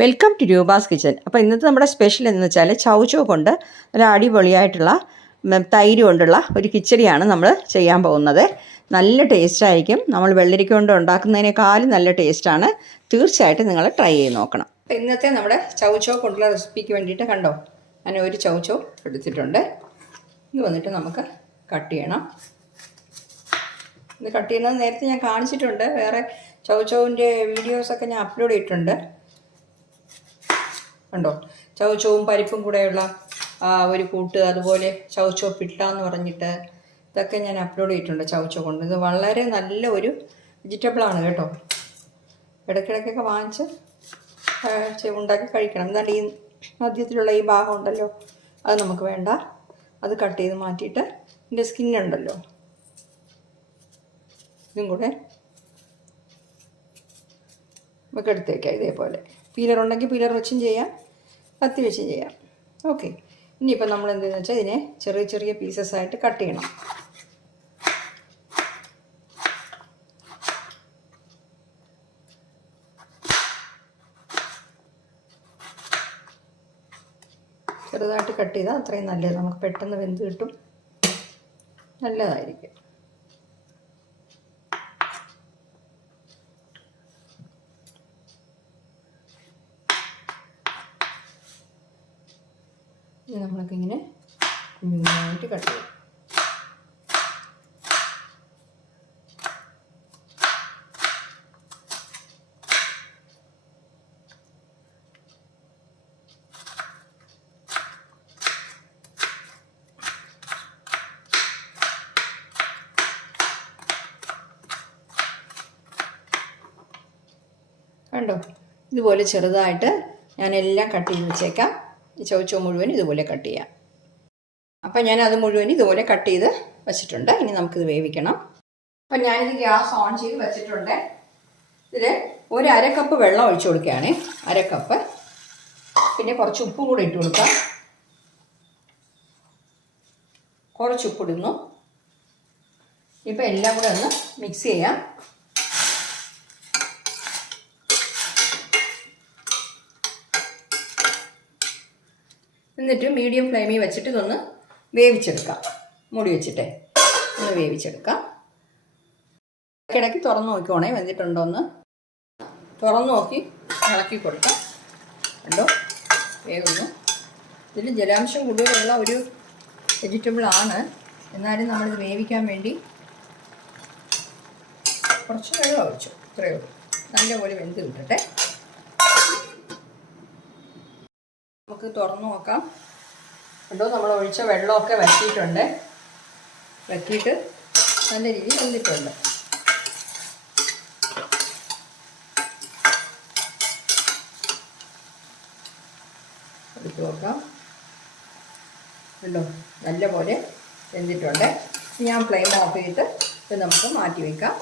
Welcome to Roopa's kitchen അപ്പോൾ ഇന്നത്തെ നമ്മുടെ സ്പെഷ്യൽ എന്ന് വെച്ചാൽ ചൗചോ കൊണ്ട് ഒരു അടിപൊളിയായിട്ടുള്ള തൈര് കൊണ്ടുള്ള ഒരു കിച്ചടിയാണ് നമ്മൾ ചെയ്യാൻ പോകുന്നത്. നല്ല ടേസ്റ്റായിരിക്കും നമ്മൾ വെള്ളരിക്ക കൊണ്ട് ഉണ്ടാക്കുന്നതിനേക്കാളും നല്ല ടേസ്റ്റാണ് തീർച്ചയായിട്ടും നിങ്ങൾ ട്രൈ ചെയ്ത് നോക്കണം. അപ്പോൾ ഇന്നത്തെ നമ്മുടെ ചൗചോ കൊണ്ടുള്ള റെസിപ്പിക്ക് വേണ്ടിയിട്ട് കണ്ടോ? ഞാൻ ഒരു ചൗചോ എടുത്തിട്ടുണ്ട്. ഇത് വന്നിട്ട് നമുക്ക് കട്ട് ചെയ്യണം. ഇത് കട്ട് ചെയ്യുന്നത് നേരത്തെ ഞാൻ കാണിച്ചിട്ടുണ്ട്. വേറെ ചൗചോവിന്റെ വീഡിയോസൊക്കെ ഞാൻ അപ്ലോഡ് ചെയ്തിട്ടുണ്ട്. കണ്ടോ ചവച്ചവും പരിപ്പും കൂടെയുള്ള ഒരു കൂട്ട് അതുപോലെ ചവച്ചോ പിട്ട എന്ന് പറഞ്ഞിട്ട് ഇതൊക്കെ ഞാൻ അപ്ലോഡ് ചെയ്തിട്ടുണ്ട് ചവച്ചോ കൊണ്ട്. ഇത് വളരെ നല്ല ഒരു വെജിറ്റബിളാണ് കേട്ടോ. ഇടയ്ക്കിടയ്ക്കൊക്കെ വാങ്ങിച്ച് ഉണ്ടാക്കി കഴിക്കണം. എന്നാൽ ഈ മധ്യത്തിലുള്ള ഈ ഭാഗം ഉണ്ടല്ലോ അത് നമുക്ക് വേണ്ട. അത് കട്ട് ചെയ്ത് മാറ്റിയിട്ട് ഇതിന്റെ സ്കിന്നുണ്ടല്ലോ ഇതും കൂടെ നമുക്ക് എടുത്തേക്കാം ഇതേപോലെ. പീലർ ഉണ്ടെങ്കിൽ പീലർ വെച്ചും ചെയ്യാം. കത്തി വെച്ച് ചെയ്യാം. ഓക്കെ ഇനിയിപ്പോൾ നമ്മൾ എന്തെന്ന് വെച്ചാൽ ഇതിനെ ചെറിയ ചെറിയ പീസസ് ആയിട്ട് കട്ട് ചെയ്യണം. ചെറുതായിട്ട് കട്ട് ചെയ്താൽ അത്രയും നല്ലത്. നമുക്ക് പെട്ടെന്ന് വെന്ത് കിട്ടും. നല്ലതായിരിക്കും. ഇത് നമ്മളൊക്കെ ഇങ്ങനെ കുഞ്ഞുകുഞ്ഞായിട്ട് കട്ട് ചെയ്യും. കണ്ടോ? ഇതുപോലെ ചെറുതായിട്ട് ഞാൻ എല്ലാം കട്ട് ചെയ്ത് വെച്ചേക്കാം. ചുവച്ചോ മുഴുവൻ ഇതുപോലെ കട്ട് ചെയ്യാം. അപ്പം ഞാൻ അത് മുഴുവൻ ഇതുപോലെ കട്ട് ചെയ്ത് വെച്ചിട്ടുണ്ട്. ഇനി നമുക്കിത് വേവിക്കണം. അപ്പം ഞാനിത് ഗ്യാസ് ഓൺ ചെയ്ത് വെച്ചിട്ടുണ്ട്. ഇതിൽ ഒരു അര കപ്പ് വെള്ളം ഒഴിച്ചു കൊടുക്കുകയാണ്. അര കപ്പ് പിന്നെ കുറച്ച് ഉപ്പും കൂടെ ഇട്ട് കൊടുക്കാം. കുറച്ച് ഉപ്പിടുന്നു ഇപ്പം എല്ലാം കൂടെ ഒന്ന് മിക്സ് ചെയ്യാം. എന്നിട്ട് മീഡിയം ഫ്ലെയിമിൽ വെച്ചിട്ട് ഇതൊന്ന് വേവിച്ചെടുക്കാം. മൂടി വെച്ചിട്ടേ. ഒന്ന് വേവിച്ചെടുക്കാം. ഇടയ്ക്ക് തുറന്ന് നോക്കിക്കോണേ. വെന്തിട്ടുണ്ടോ എന്ന് തുറന്ന് നോക്കി ഇളക്കി കൊടുക്കാം. കണ്ടോ? വേവുന്നു. ഇതിൽ ജലാംശം കൂടുതലുള്ള ഒരു വെജിറ്റബിൾ ആണ്. എന്നാലും നമ്മളിത് വേവിക്കാൻ വേണ്ടി കുറച്ച് വെള്ളം ഒഴിച്ചു. ഇത്രയേ ഉള്ളൂ. നല്ലപോലെ വെന്ത് കിട്ടട്ടെ. നമുക്ക് തുറന്നു നോക്കാം. കണ്ടോ നമ്മൾ ഒഴിച്ച വെള്ളമൊക്കെ വറ്റിയിട്ടുണ്ട്. വറ്റിയിട്ട് നല്ല രീതിയിൽ വെന്തിട്ടുണ്ട്. എടുത്തു നോക്കാം. കണ്ടോ നല്ല പോലെ വെന്തിട്ടുണ്ട് ഞാൻ ഫ്ലെയിം ഓഫ് ചെയ്തിട്ട് ഇത് നമുക്ക് മാറ്റി വയ്ക്കാം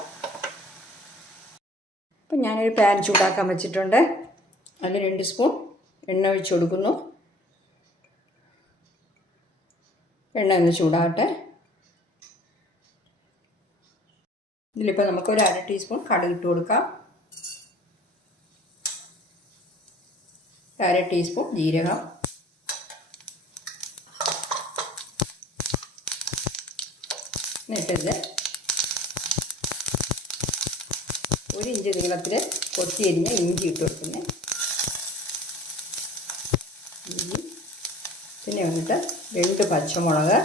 അപ്പം ഞാനൊരു പാൻ ചൂടാക്കാൻ വെച്ചിട്ടുണ്ട്. അതിൽ രണ്ട് സ്പൂൺ എണ്ണ ഒഴിച്ച് കൊടുക്കുന്നു. എണ്ണ ഒന്ന് ചൂടാകട്ടെ. ഇതിലിപ്പോൾ നമുക്ക് ഒരു അര ടീസ്പൂൺ കടുക് ഇട്ട് കൊടുക്കാം. അര ടീസ്പൂൺ ജീരകം. എന്നിട്ടിത് ഒരു ഇഞ്ച് നീളത്തിൽ കൊത്തിയരിഞ്ഞ് ഇഞ്ചി ഇട്ട് കൊടുക്കുന്നത് ഇഞ്ചി പിന്നെ വന്നിട്ട് രണ്ട് പച്ചമുളക്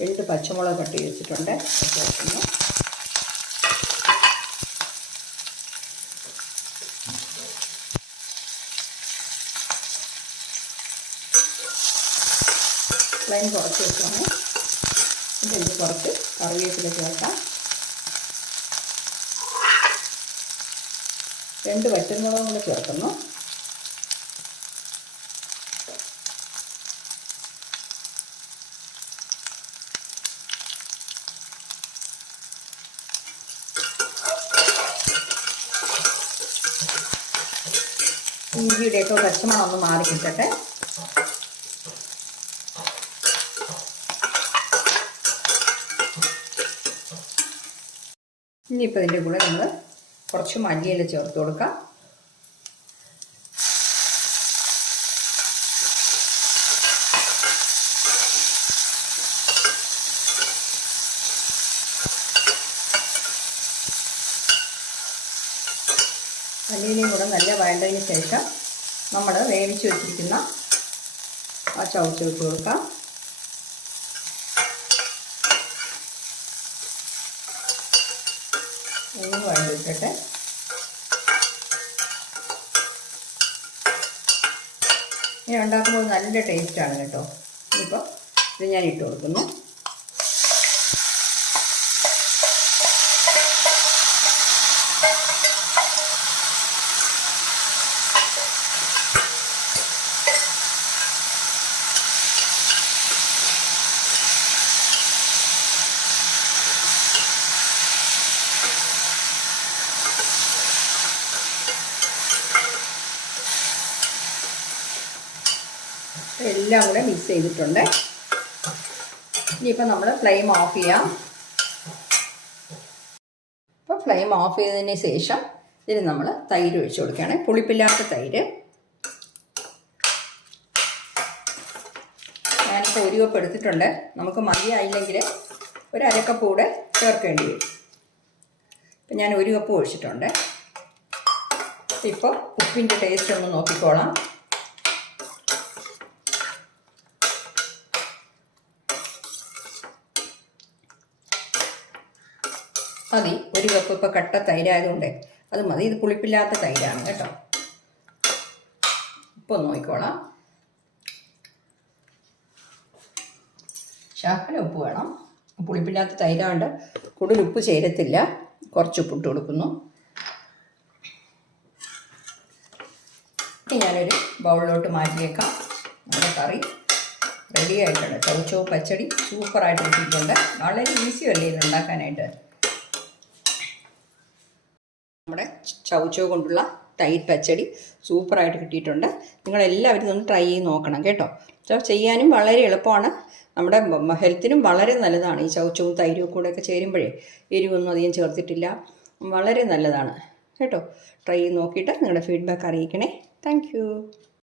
രണ്ട് പച്ചമുളക് കട്ട് വെച്ചിട്ടുണ്ട് ചേർക്കുന്നു ഫ്ലെയിം കുറച്ച് വെച്ചാണ്. ഇതിൽ കുറച്ച് കറിവേപ്പില ചേർക്കാം രണ്ട് പച്ചമുളകും കൂടെ ചേർക്കുന്നു. ഇഞ്ചിയുടെയൊക്കെ പച്ചമണം ഒന്ന് മാറി കിട്ടട്ടെ ഇനിയിപ്പോൾ ഇതിന്റെ കൂടെ നമ്മൾ കുറച്ച് മല്ലിയില ചേർത്ത് കൊടുക്കാം. ഉള്ളിയും കൂടെ നല്ല വഴണ്ടതിന് ശേഷം നമ്മൾ വേവിച്ച് വെച്ചിരിക്കുന്ന ആ ചവച്ച് ഇട്ട് കൊടുക്കാം. ഒന്ന് വഴണ്ടിട്ടിട്ട് ഇങ്ങനെ ഉണ്ടാക്കുമ്പോൾ നല്ല ടേസ്റ്റാണ് കേട്ടോ. ഇനിയിപ്പോൾ ഇത് ഞാൻ ഇട്ട് കൊടുക്കുന്നു. എല്ലാം കൂടെ മിക്സ് ചെയ്തിട്ടുണ്ട്. ഇനിയിപ്പോൾ നമ്മൾ ഫ്ലെയിം ഓഫ് ചെയ്യാം. അപ്പോൾ ഫ്ലെയിം ഓഫ് ചെയ്തതിന് ശേഷം ഇതിന് നമ്മൾ തൈര് ഒഴിച്ച് കൊടുക്കുകയാണ്. പുളിപ്പില്ലാത്ത തൈര്. ഞാനിപ്പോൾ ഒരു കപ്പ് എടുത്തിട്ടുണ്ട്. നമുക്ക് മതിയായില്ലെങ്കിൽ ഒരു അരക്കപ്പ് കൂടെ ചേർക്കേണ്ടി വരും. ഇപ്പം ഞാൻ ഒരു കപ്പ് ഒഴിച്ചിട്ടുണ്ട്. ഇപ്പോൾ ഉപ്പിന്റെ ടേസ്റ്റ് ഒന്ന് നോക്കിക്കോളാം. മതി. ഒരു കപ്പ് ഇപ്പോൾ കട്ട തൈരായതുകൊണ്ട് അത് മതി. ഇത് പുളിപ്പില്ലാത്ത തൈരാണ് കേട്ടോ. ഒന്ന് നോക്കിക്കോളാം. ശകല ഉപ്പ് വേണം. പുളിപ്പില്ലാത്ത തൈരാണ്ട് കൂടുതൽ ഉപ്പ് ചേരത്തില്ല. കുറച്ച് ഉപ്പിട്ട് കൊടുക്കുന്നു. ഇനി ഞാനൊരു ബൗളിലോട്ട് മാറ്റിയേക്കാം. നമ്മുടെ കറി റെഡി ആയിട്ടുണ്ട്. ചൗച്ചോ പച്ചടി സൂപ്പറായിട്ട് കിട്ടിയിട്ടുണ്ട് വളരെ ഈസി അല്ലേ ഇത് ഉണ്ടാക്കാനായിട്ട്? ചൗച്ചോ കൊണ്ടുള്ള തൈര് പച്ചടി സൂപ്പറായിട്ട് കിട്ടിയിട്ടുണ്ട്. നിങ്ങളെല്ലാവരും ഇതൊന്ന് ട്രൈ ചെയ്ത് നോക്കണം കേട്ടോ. ചെയ്യാനും വളരെ എളുപ്പമാണ്. നമ്മുടെ ഹെൽത്തിനും വളരെ നല്ലതാണ് ഈ ചവച്ചവും തൈരും കൂടെ ഒക്കെ ചേരുമ്പോഴേ. എരിവൊന്നും അധികം ചേർത്തിട്ടില്ല. വളരെ നല്ലതാണ്. കേട്ടോ. ട്രൈ ചെയ്ത് നോക്കിയിട്ട് നിങ്ങളുടെ ഫീഡ്ബാക്ക് അറിയിക്കണേ. താങ്ക്